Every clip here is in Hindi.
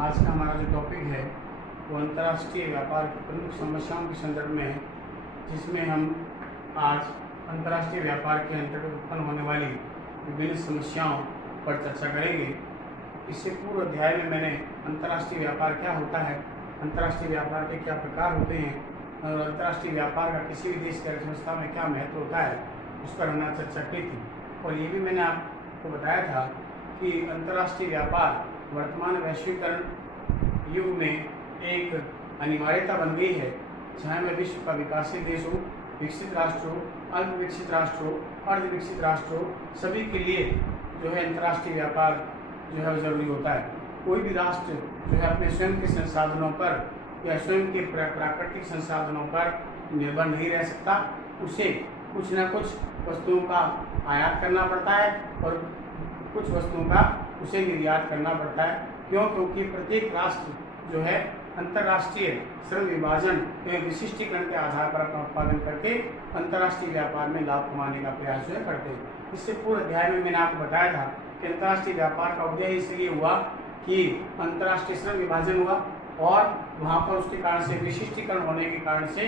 आज का हमारा जो टॉपिक है वो अंतर्राष्ट्रीय व्यापार की प्रमुख समस्याओं के संदर्भ में है, जिसमें हम आज अंतर्राष्ट्रीय व्यापार के अंतर्गत उत्पन्न होने वाली विभिन्न समस्याओं पर चर्चा करेंगे। इससे पूर्व अध्याय में मैंने अंतर्राष्ट्रीय व्यापार क्या होता है, अंतर्राष्ट्रीय व्यापार के क्या प्रकार होते हैं और अंतर्राष्ट्रीय व्यापार का किसी भी देश की अर्थव्यवस्था में क्या महत्व होता है, उस पर हमने चर्चा की थी। और ये भी मैंने आपको बताया था कि अंतर्राष्ट्रीय व्यापार वर्तमान वैश्वीकरण युग में एक अनिवार्यता बन गई है, चाहे वह विश्व का विकासशील देश हो, विकसित राष्ट्र हो, अल्प विकसित राष्ट्र हो, अर्ध विकसित राष्ट्र हो, सभी के लिए जो है अंतर्राष्ट्रीय व्यापार जो है जरूरी होता है। कोई भी राष्ट्र जो है अपने स्वयं के संसाधनों पर या स्वयं के प्राकृतिक संसाधनों पर निर्भर नहीं रह सकता। उसे कुछ न कुछ वस्तुओं का आयात करना पड़ता है और कुछ वस्तुओं का उसे निर्यात करना पड़ता है। क्योंकि प्रत्येक राष्ट्र जो है अंतर्राष्ट्रीय श्रम विभाजन एवं विशिष्टीकरण के आधार पर अपना उत्पादन करके अंतर्राष्ट्रीय व्यापार में लाभ कमाने का प्रयास जो है करते हैं। इससे पूर्व अध्याय में मैंने आपको बताया था कि अंतर्राष्ट्रीय व्यापार का उदय इसलिए हुआ कि अंतर्राष्ट्रीय श्रम विभाजन हुआ और वहाँ पर उसके कारण से विशिष्टीकरण होने के कारण से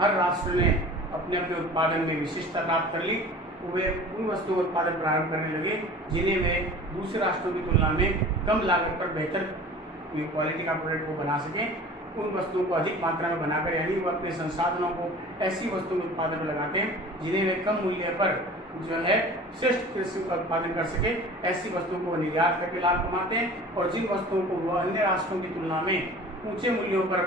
हर राष्ट्र ने अपने अपने उत्पादन में विशिष्टता प्राप्त कर ली। वे उन वस्तुओं का उत्पादन प्रारंभ करने लगे जिन्हें वे दूसरे राष्ट्रों की तुलना में कम लागत पर बेहतर क्वालिटी का प्रोडक्ट को बना सकें। उन वस्तुओं को अधिक मात्रा में बनाकर, यानी वो अपने संसाधनों को ऐसी वस्तुओं के उत्पादन में लगाते हैं जिन्हें वे कम मूल्य पर जो है श्रेष्ठ कृषि का उत्पादन कर सके। ऐसी वस्तुओं को निर्यात करके लाभ कमाते हैं और जिन वस्तुओं को वो अन्य राष्ट्रों की तुलना में ऊंचे मूल्यों पर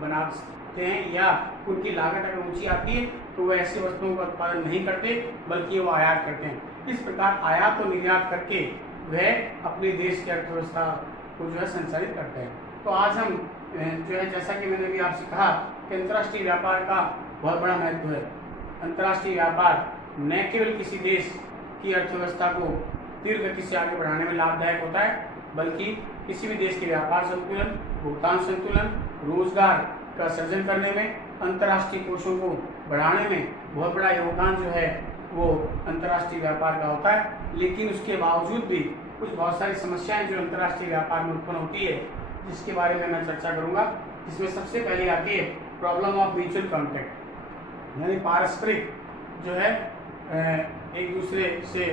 बनाते हैं या उनकी लागत अगर ऊंची आती है तो वह ऐसी वस्तुओं का उत्पादन नहीं करते बल्कि वो आयात करते हैं। इस प्रकार आयात और निर्यात करके वह अपने देश की अर्थव्यवस्था को जो है संचालित करते हैं। तो आज हम जो है, जैसा कि मैंने भी आपसे कहा कि अंतर्राष्ट्रीय व्यापार का बहुत बड़ा महत्व है। अंतर्राष्ट्रीय व्यापार न केवल किसी देश की अर्थव्यवस्था को तीव्र गति से आगे बढ़ाने में लाभदायक होता है, बल्कि किसी भी देश के व्यापार संतुलन, भुगतान संतुलन, रोजगार का सृजन करने में, अंतर्राष्ट्रीय कोषों को बढ़ाने में बहुत बड़ा योगदान जो है वो अंतर्राष्ट्रीय व्यापार का होता है। लेकिन उसके बावजूद भी बहुत सारी समस्याएं जो अंतर्राष्ट्रीय व्यापार में उत्पन्न होती है, जिसके बारे में मैं चर्चा करूंगा। इसमें सबसे पहले आती है प्रॉब्लम ऑफ म्यूचुअल कॉन्टैक्ट, यानी पारस्परिक जो है एक दूसरे से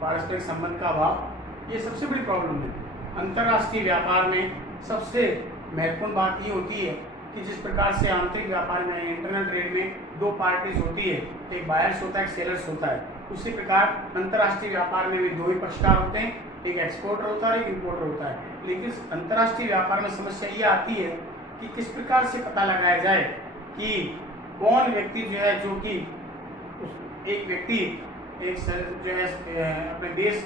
पारस्परिक संबंध का अभाव। ये सबसे बड़ी प्रॉब्लम है अंतर्राष्ट्रीय व्यापार में। सबसे महत्वपूर्ण बात ये होती है कि जिस प्रकार से आंतरिक व्यापार में, इंटरनल ट्रेड में दो पार्टीज होती है, एक बायर्स होता है, एक सेलर्स होता है, उसी प्रकार अंतर्राष्ट्रीय व्यापार में भी दो ही पक्षकार होते हैं, एक एक्सपोर्टर होता है, एक इंपोर्टर होता है। लेकिन अंतर्राष्ट्रीय व्यापार में समस्या ये आती है कि किस प्रकार से पता लगाया जाए कि कौन व्यक्ति जो है, जो कि एक व्यक्ति एक जो है अपने देश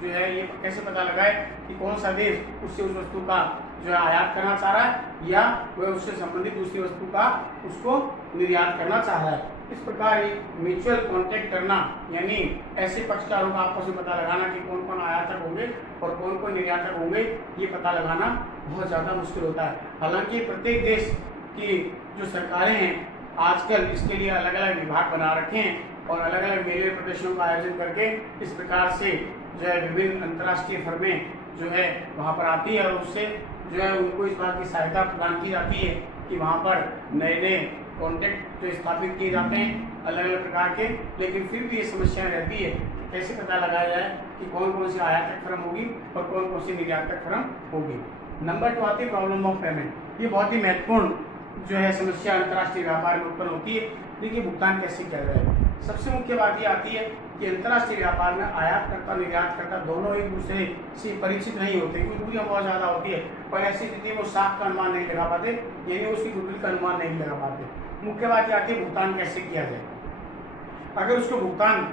जो है, ये कैसे पता लगाए कि कौन सा देश उससे उस वस्तु का जो है आयात करना चाह रहा है या वह उससे संबंधित दूसरी वस्तु का उसको निर्यात करना चाह रहा है। इस प्रकार म्यूचुअल कॉन्टैक्ट करना, यानी ऐसे पक्षकारों का आपस में पता लगाना कि कौन कौन आयातक होंगे और कौन कौन निर्यातक होंगे, ये पता लगाना बहुत ज़्यादा मुश्किल होता है। हालांकि प्रत्येक देश की जो सरकारें हैं आजकल इसके लिए अलग अलग विभाग बना रखे हैं और अलग अलग मेले प्रदर्शनों का आयोजन करके इस प्रकार से जो है विभिन्न अंतर्राष्ट्रीय फर्में जो है वहाँ पर आती है और उससे जो है उनको इस बात की सहायता प्रदान की जाती है कि वहाँ पर नए नए कॉन्टैक्ट जो स्थापित किए जाते हैं अलग अलग प्रकार के। लेकिन फिर भी ये समस्या रहती है कि कैसे पता लगाया जाए कि कौन कौन सी आयातक फर्म होगी और कौन कौन सी निर्यातक फर्म होगी। नंबर 2 आती है प्रॉब्लम ऑफ पेमेंट। ये बहुत ही महत्वपूर्ण जो है समस्या अंतर्राष्ट्रीय व्यापार में उत्पन्न होती है। देखिए भुगतान कैसे किया जाए। सबसे मुख्य बात ये आती है कि अंतर्राष्ट्रीय व्यापार में आयातकर्ता निर्यातकर्ता दोनों एक दूसरे से परिचित नहीं होते, क्योंकि दूरियां बहुत ज़्यादा होती है और ऐसी स्थिति में वो साख का अनुमान नहीं लगा पाते, यानी उसकी गुडविल का अनुमान नहीं लगा पाते। मुख्य बात ये आती है भुगतान कैसे किया जाए। अगर उसको भुगतान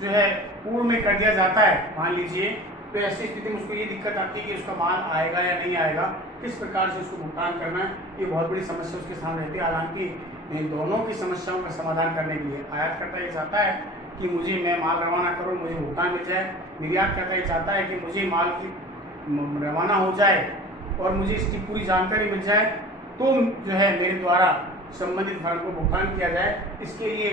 जो है पूर्व में कर दिया जाता है मान लीजिए, तो ऐसी स्थिति में उसको ये दिक्कत आती है कि उसका माल आएगा या नहीं आएगा, किस प्रकार से उसको भुगतान करना है, ये बहुत बड़ी समस्या उसके सामने रहती है। हालांकि इन दोनों की समस्याओं का समाधान करने के लिए आयातकर्ता ये चाहता है कि मैं माल रवाना करूँ, मुझे भुगतान मिल जाए। निर्यातकर्ता ये चाहता है कि मुझे माल की रवाना हो जाए और मुझे इसकी पूरी जानकारी मिल जाए, तो जो है मेरे द्वारा संबंधित फर्म को भुगतान किया जाए। इसके लिए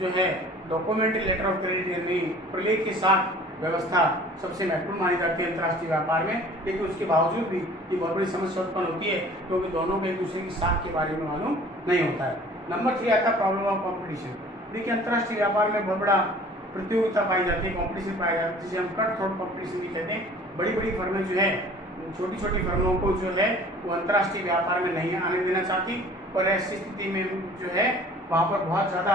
जो है डॉक्यूमेंट्री लेटर ऑफ क्रेडिट यानी प्रलेख के साथ व्यवस्था सबसे महत्वपूर्ण मानी जाती है अंतर्राष्ट्रीय व्यापार में, लेकिन उसके बावजूद भी ये बहुत बड़ी समस्या उत्पन्न होती है क्योंकि दोनों को एक दूसरे की साख के बारे में मालूम नहीं होता है। नंबर 3 आता है प्रॉब्लम ऑफ कॉम्पिटिशन। देखिए अंतर्राष्ट्रीय व्यापार में बहुत बड़ा प्रतियोगिता पाई जाती है, कॉम्पिटिशन पाया जाता है, जिसे हम कट थ्रोट कॉम्पिटिशन भी कहते हैं। बड़ी बड़ी फर्में जो है छोटी छोटी फर्मों को जो है वो अंतर्राष्ट्रीय व्यापार में नहीं आने देना चाहती, और ऐसी स्थिति में जो है वहाँ पर बहुत ज़्यादा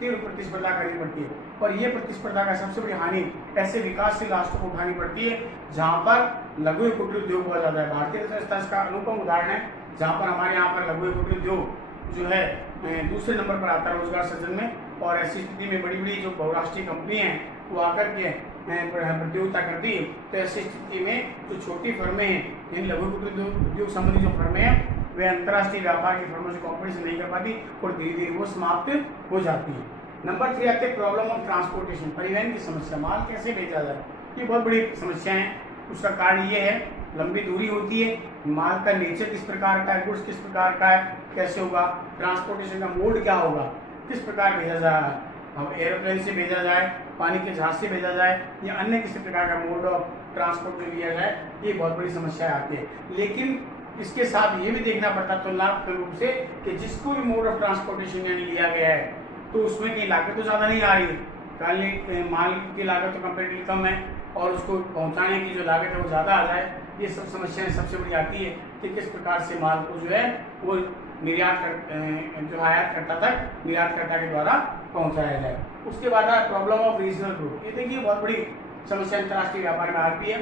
तीव्र प्रतिस्पर्धा करनी पड़ती है। और ये प्रतिस्पर्धा का सबसे बड़ी हानि ऐसे विकासशील राष्ट्रों को उठानी पड़ती है जहाँ पर लघु एवं कुटीर उद्योग बहुत ज़्यादा है। भारतीय अर्थव्यवस्था इसका अनुपम उदाहरण है, जहाँ पर हमारे यहाँ पर लघु एवं कुटीर उद्योग जो है दूसरे नंबर पर आता है रोजगार सृजन में। और ऐसी स्थिति में बड़ी बड़ी जो बहुराष्ट्रीय कंपनी हैं वो आकर के प्रतियोगिता करती है। तो ऐसी स्थिति में जो छोटी फर्में हैं, इन लघु कुटीर उद्योग संबंधी जो फर्में हैं वे अंतर्राष्ट्रीय व्यापार की फर्मों से कॉम्पिटिशन नहीं कर पाती और धीरे धीरे वो समाप्त हो जाती है। नंबर 3 आते हैं प्रॉब्लम ऑफ ट्रांसपोर्टेशन, परिवहन की समस्या। माल कैसे भेजा जाए, ये बहुत बड़ी समस्या है। उसका कारण ये है लंबी दूरी होती है, माल का नेचर किस प्रकार का है, गुड्स किस प्रकार का है, कैसे होगा, ट्रांसपोर्टेशन का मोड क्या होगा, किस प्रकार भेजा जाए, हम एरोप्लेन से भेजा जाए, पानी के जहाज से भेजा जाए या अन्य किसी प्रकार का मोड ऑफ ट्रांसपोर्ट जो लिया जाए, ये बहुत बड़ी समस्या आती है। लेकिन इसके साथ ये भी देखना पड़ता है तुलनात्मक रूप से कि जिसको भी मोड ऑफ ट्रांसपोर्टेशन यानी लिया गया है तो उसमें की लागत तो ज़्यादा नहीं आ रही है, माल की लागत तो कंपेरेटिवली कम है और उसको पहुंचाने की जो लागत है वो ज़्यादा आ जाए। ये सब समस्याएं सबसे बड़ी आती है कि किस प्रकार से माल को जो है वो निर्यात कर जो आयातकर्ता तक निर्यातकर्ता के द्वारा पहुंचाया जाए। उसके बाद है प्रॉब्लम ऑफ रीजनल ग्रोथ। ये देखिए बहुत बड़ी समस्या अंतर्राष्ट्रीय व्यापार में आती है।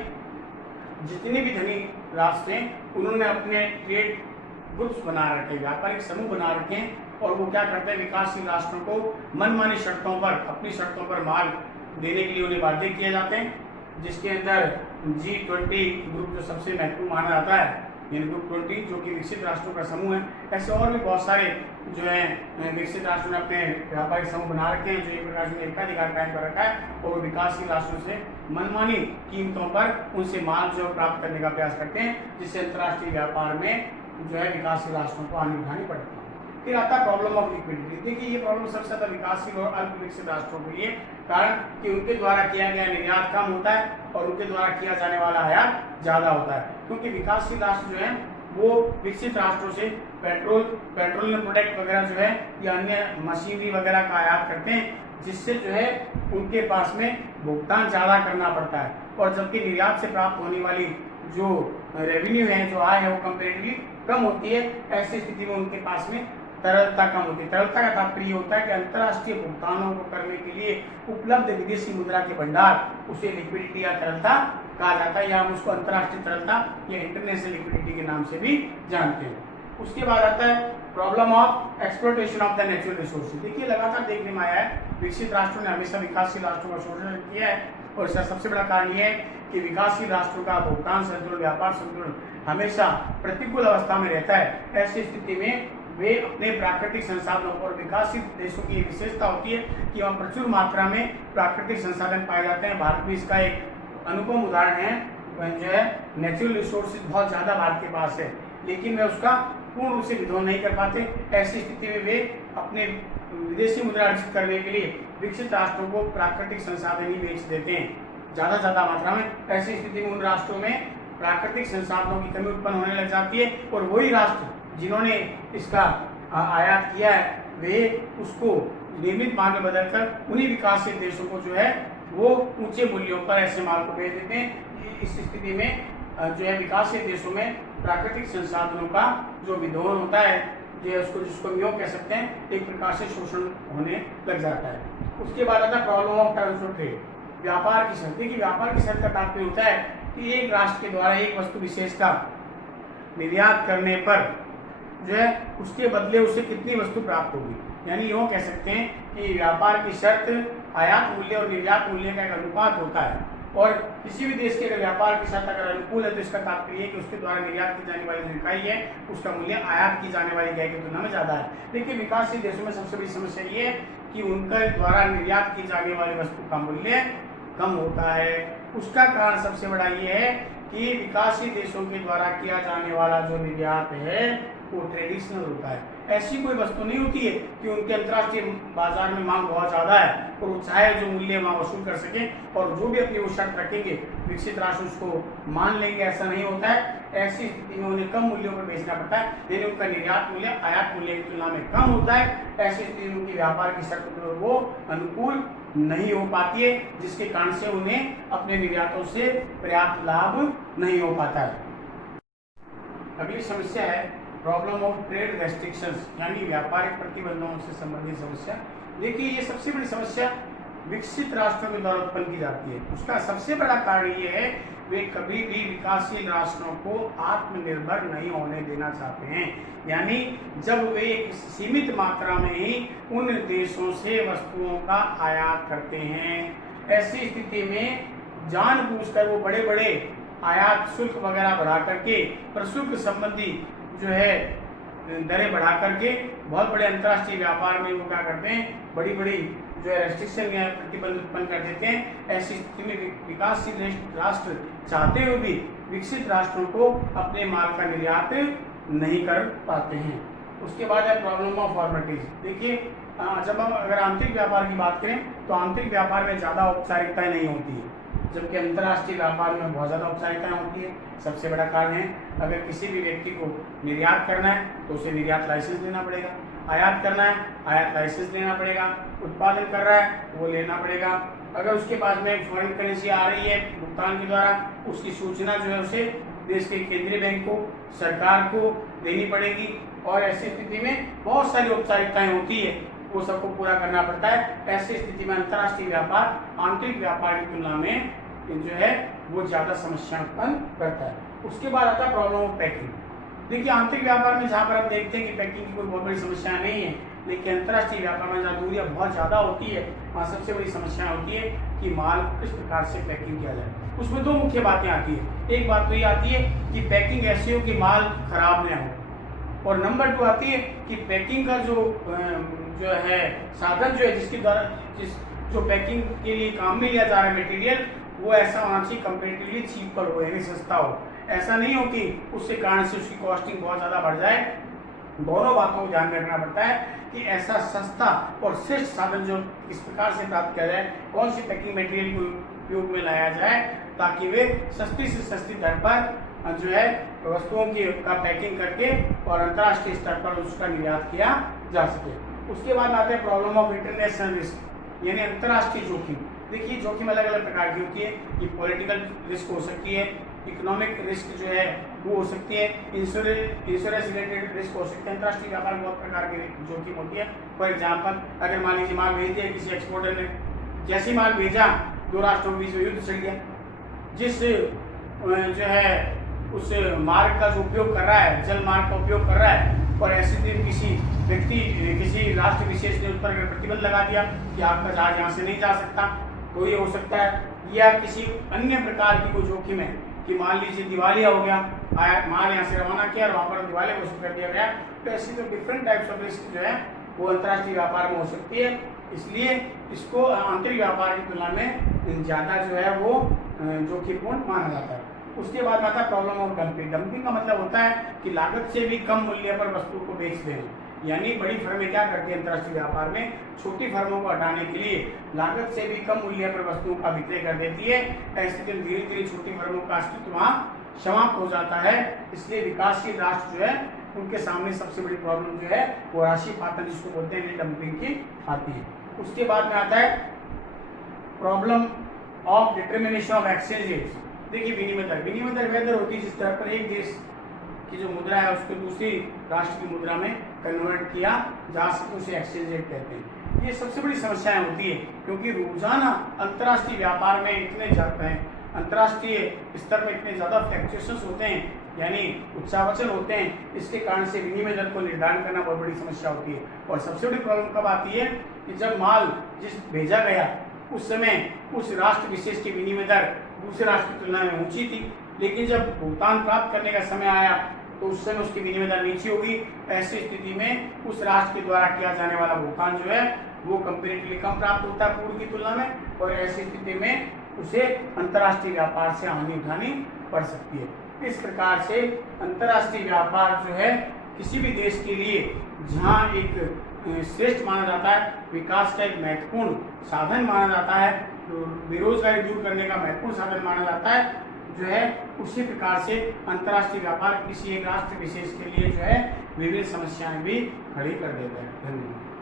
जितने भी धनी राष्ट्र हैं उन्होंने अपने ट्रेड ग्रुप्स बना रखे हैं, व्यापारिक समूह बना रखे हैं, और वो क्या करते हैं विकासशील राष्ट्रों को मनमानी शर्तों पर अपनी शर्तों पर माल देने के लिए उन्हें बाध्य किए जाते हैं, जिसके अंदर G20 ग्रुप जो सबसे महत्वपूर्ण माना जाता है, यानी ग्रुप 20 जो कि विकसित राष्ट्रों का समूह है। ऐसे और भी बहुत सारे जो है विकसित राष्ट्रों ने अपने व्यापारिक समूह बना रखे हैं जो एक प्रकार से एकाधिकार कायम कर रखा है, और वो विकासशील राष्ट्रों से मनमानी कीमतों पर उनसे माल जो प्राप्त करने का प्रयास करते हैं, जिससे अंतर्राष्ट्रीय व्यापार में जो है विकासशील राष्ट्रों को हानि उठानी पड़ती है। फिर आता है प्रॉब्लम ऑफ लिक्विडिटी। देखिए ये प्रॉब्लम सबसे ज्यादा विकासशील और अल्प विकसित राष्ट्रों के लिए, कारण कि उनके द्वारा किया गया निर्यात कम होता है और उनके द्वारा किया जाने वाला आयात ज्यादा होता है, क्योंकि विकासशील राष्ट्र जो है वो विकसित राष्ट्रों से पेट्रोलियम प्रोडक्ट वगैरह जो है या अन्य मशीनरी वगैरह का आयात करते हैं, जिससे जो है उनके पास में भुगतान ज़्यादा करना पड़ता है, और जबकि निर्यात से प्राप्त होने वाली जो रेवेन्यू है, जो आय है, वो कंपेरेटिवली कम होती है। ऐसी स्थिति में उनके पास में तरलता कम होती है। तरलता का तात्पर्य होता है कि अंतर्राष्ट्रीय भुगतानों को करने के लिए उपलब्ध विदेशी मुद्रा के भंडार, उसे लिक्विडिटी या तरलता कहा जाता है, या हम उसको अंतर्राष्ट्रीय तरलता या इंटरनेशनल लिक्विडिटी के नाम से भी जानते हैं। उसके बाद आता है problem of exploitation of the natural resources. देखिए लगातार देखने में आया है विकसित राष्ट्रों ने हमेशा विकासशील राष्ट्रों का शोषण किया है, और इसका सबसे बड़ा कारण ये है कि विकासशील राष्ट्रों का भुगतान संतुलन, व्यापार संतुलन हमेशा प्रतिकूल अवस्था में रहता है। ऐसी स्थिति में वे अपने प्राकृतिक संसाधनों, और विकासशील देशों की विशेषता होती है कि वहाँ प्रचुर मात्रा में प्राकृतिक संसाधन पाए जाते हैं। भारत में इसका एक अनुपम उदाहरण है जो है नेचुरल रिसोर्सेज बहुत ज़्यादा भारत के पास है, लेकिन वे उसका पूर्ण रूप से विधोन नहीं कर पाते। ऐसी स्थिति में वे अपने विदेशी मुद्रा अर्जित करने के लिए विकसित राष्ट्रों को प्राकृतिक संसाधन ही बेच देते हैं ज़्यादा मात्रा में। ऐसी स्थिति में उन राष्ट्रों में प्राकृतिक संसाधनों की कमी उत्पन्न होने लग जाती है, और वही राष्ट्र जिन्होंने इसका आयात किया है वे उसको निर्मित माल में बदलकर उन्हीं विकासशील देशों को जो है वो ऊंचे मूल्यों पर ऐसे माल को बेच देते हैं। इस स्थिति में जो है विकासशील देशों में प्राकृतिक संसाधनों का जो विधोन होता है, जो उसको जिसको हम यूँ कह सकते हैं, एक प्रकार से शोषण होने लग जाता है। उसके बाद आता है problem of terms of trade, व्यापार की शर्त। कि व्यापार की शर्त का तात्पर्य होता है कि एक राष्ट्र के द्वारा एक वस्तु विशेष का निर्यात करने पर जो है उसके बदले उसे कितनी वस्तु प्राप्त होगी। यानी यूँ कह सकते हैं कि व्यापार की शर्त आयात मूल्य और निर्यात मूल्य का एक अनुपात होता है, और किसी भी देश के अगर व्यापार की शर्त अगर अनुकूल है तो इसका तात्पर्य है कि उसके द्वारा निर्यात की जाने वाली जो इकाई है उसका मूल्य आयात की जाने वाली इकाई की तुलना में ज़्यादा है। लेकिन विकासशील देशों में सबसे बड़ी समस्या ये है कि उनके द्वारा निर्यात की जाने वाली वस्तु का मूल्य कम होता है। उसका कारण सबसे बड़ा ये है कि विकासशील देशों के द्वारा किया जाने वाला जो निर्यात है वो ट्रेडिशनल होता है। ऐसी कोई वस्तु नहीं होती है कि उनके अंतर्राष्ट्रीय बाजार में मांग बहुत ज़्यादा है और वो चाहे जो मूल्य वहाँ वसूल कर सकें और जो भी अपनी वो शर्त रखेंगे विकसित राष्ट्र उसको मान लेंगे, ऐसा नहीं होता है। ऐसी स्थिति में उन्हें कम मूल्यों पर बेचना पड़ता है, यानी उनका निर्यात मूल्य आयात मूल्य की तुलना में कम होता है। ऐसी स्थिति में उनकी व्यापार की शर्त वो अनुकूल नहीं हो पाती है, जिसके कारण से उन्हें अपने निर्यातों से पर्याप्त लाभ नहीं हो पाता है। अगली समस्या है प्रॉब्लम ऑफ ट्रेड रेस्ट्रिक्शंस, यानी व्यापारिक प्रतिबंधों से संबंधित समस्या। देखिए ये सबसे बड़ी समस्या विकसित राष्ट्रों के द्वारा उत्पन्न की जाती है। उसका सबसे बड़ा कारण ये है वे कभी भी विकासशील राष्ट्रों को आत्मनिर्भर नहीं होने देना चाहते हैं, यानी जब वे एक सीमित मात्रा में ही उन देशों से वस्तुओं का आयात करते हैं, ऐसी स्थिति में जानबूझकर वो बड़े बड़े आयात शुल्क वगैरह बढ़ा करके प्रशुल्क संबंधी जो है दरें बढ़ा करके बहुत बड़े अंतर्राष्ट्रीय व्यापार में वो क्या करते हैं, बड़ी बड़ी जो है रेस्ट्रिक्शन या प्रतिबंध उत्पन्न कर देते हैं। ऐसी स्थिति में विकासशील राष्ट्र चाहते हुए भी विकसित राष्ट्रों को अपने माल का निर्यात नहीं कर पाते हैं। उसके बाद है प्रॉब्लम ऑफ फॉर्मेलिटीज। देखिए जब हम अगर आंतरिक व्यापार की बात करें तो आंतरिक व्यापार में ज़्यादा औपचारिकताएं नहीं होती है, जबकि अंतर्राष्ट्रीय व्यापार में बहुत ज़्यादा औपचारिकताएं होती है। सबसे बड़ा कारण है अगर किसी भी व्यक्ति को निर्यात करना है तो उसे निर्यात लाइसेंस लेना पड़ेगा, आयात करना है आयात लाइसेंस लेना पड़ेगा, उत्पादन कर रहा है वो लेना पड़ेगा। अगर उसके पास में फॉरेन करेंसी आ रही है भुगतान के द्वारा, उसकी सूचना जो है उसे देश के केंद्रीय बैंक को, सरकार को देनी पड़ेगी। और ऐसी स्थिति में बहुत सारी औपचारिकताएं होती है, वो सबको पूरा करना पड़ता है। ऐसी स्थिति में अंतर्राष्ट्रीय व्यापार आंतरिक व्यापार की तुलना में जो है वो ज़्यादा समस्या उत्पन्न करता है। उसके बाद आता है प्रॉब्लम ऑफ पैकिंग। देखिए आंतरिक व्यापार में जहाँ पर आप देखते हैं कि पैकिंग की कोई बहुत बड़ी समस्या नहीं है, लेकिन अंतर्राष्ट्रीय व्यापार में जहाँ दूरियाँ बहुत ज़्यादा होती है वहाँ सबसे बड़ी समस्या होती है कि माल किस प्रकार से पैकिंग किया जाए। उसमें दो मुख्य बातें आती है। एक बात तो ये आती है कि पैकिंग ऐसी हो कि माल खराब न हो, और नंबर 2 आती है कि पैकिंग का जो है साधन जो है जिसके द्वारा जो पैकिंग के लिए काम में लिया जा रहा है मटेरियल, वो ऐसा होना चाहिए कंपेरेटिवली चीपर हो, यानी सस्ता हो। ऐसा नहीं हो कि उसके कारण से उसकी कॉस्टिंग बहुत ज़्यादा बढ़ जाए। दोनों बातों को ध्यान में रखना पड़ता है कि ऐसा सस्ता और श्रेष्ठ साधन जो इस प्रकार से प्राप्त किया जाए, कौन सी पैकिंग मटेरियल को उपयोग में लाया जाए ताकि वे सस्ती से सस्ती दर पर जो है वस्तुओं की का पैकिंग करके और अंतर्राष्ट्रीय स्तर पर उसका निर्यात किया जा सके। उसके बाद आते हैं प्रॉब्लम ऑफ इंटरनेशनल रिस्क, यानी अंतर्राष्ट्रीय जोखिम। देखिए जोखिम अलग अलग प्रकार की होती है। ये पॉलिटिकल रिस्क हो सकती है, इकोनॉमिक रिस्क जो है वो हो सकती है, इंश्योरेंस रिलेटेड रिस्क हो सकते हैं। अंतर्राष्ट्रीय व्यापार में बहुत प्रकार की जोखिम होती है। फॉर एग्जाम्पल अगर मान लीजिए माल भेज दिया किसी एक्सपोर्टर ने, जैसे माल भेजा दो राष्ट्रों के बीच में युद्ध छिड़ गया, जिस जो है उस मार्ग का जो उपयोग कर रहा है, जल मार्ग का उपयोग कर रहा है, और ऐसे दिन किसी व्यक्ति किसी राष्ट्र विशेष ने उस पर प्रतिबंध लगा दिया कि आपका जहाज यहाँ से नहीं जा सकता, तो ये हो सकता है। या किसी अन्य प्रकार की कोई जोखिम है कि मान लीजिए दिवालिया हो गया, माल यहाँ से रवाना किया और वहाँ पर दिवालिया घोषित कर दिया गया। तो ऐसी तो डिफरेंट टाइप्स ऑफ रिस्क जो है वो अंतर्राष्ट्रीय व्यापार में हो सकती है। इसलिए इसको आंतरिक व्यापार की तुलना में ज़्यादा जो है वो जोखिमपूर्ण माना जाता है। उसके बाद आता है प्रॉब्लम ऑफ डंपिंग। डंपिंग का मतलब होता है कि लागत से भी कम मूल्य पर वस्तु को बेच देना, यानी बड़ी फर्में क्या करती हैं अंतर्राष्ट्रीय व्यापार में, छोटी फर्मों को हटाने के लिए लागत से भी कम मूल्य पर वस्तुओं का विक्रय कर देती है। ऐसे में धीरे धीरे छोटी फर्मों का अस्तित्व वहाँ समाप्त हो जाता है। इसलिए विकासशील राष्ट्र जो है उनके सामने सबसे बड़ी प्रॉब्लम जो है वो राशि पातन जिसको बोलते हैं डंपिंग की आती है। उसके बाद में आता है problem of determination of exchange rates. देखिए विनिमय दर वह दर होती है जिस दर पर एक देश की जो मुद्रा है उसको दूसरी राष्ट्र की मुद्रा में कन्वर्ट किया जा सके, उसे एक्सचेंज रेट कहते हैं। ये सबसे बड़ी समस्याएं होती है क्योंकि रोजाना अंतर्राष्ट्रीय व्यापार में इतने ज़्यादा अंतर्राष्ट्रीय स्तर पर इतने ज़्यादा फ्लक्चुएशंस होते हैं, यानी उच्चावचन होते हैं। इसके कारण से विनिमय दर को निर्धारण करना बहुत बड़ी समस्या होती है। और सबसे बड़ी प्रॉब्लम कब आती है कि जब माल जिस भेजा गया उस समय उस राष्ट्र विशेष की विनिमय दर दूसरे राष्ट्र की तुलना में ऊंची थी, लेकिन जब भुगतान प्राप्त करने का समय आया तो उस समय उसकी विनिमय दर नीची होगी। ऐसी स्थिति में उस राष्ट्र के द्वारा किया जाने वाला भुगतान जो है वो कंपेरेटिवली कम प्राप्त होता है पूर्व की तुलना में, और ऐसी स्थिति में उसे अंतर्राष्ट्रीय व्यापार से हानि उठानी पड़ सकती है। इस प्रकार से अंतर्राष्ट्रीय व्यापार जो है किसी भी देश के लिए जहाँ एक श्रेष्ठ माना जाता है, विकास का एक महत्वपूर्ण साधन माना जाता है, तो बेरोजगारी दूर करने का महत्वपूर्ण साधन माना जाता है जो है, उसी प्रकार से अंतर्राष्ट्रीय व्यापार किसी एक राष्ट्र विशेष के लिए जो है विभिन्न समस्याएं भी खड़ी कर देता है। धन्यवाद।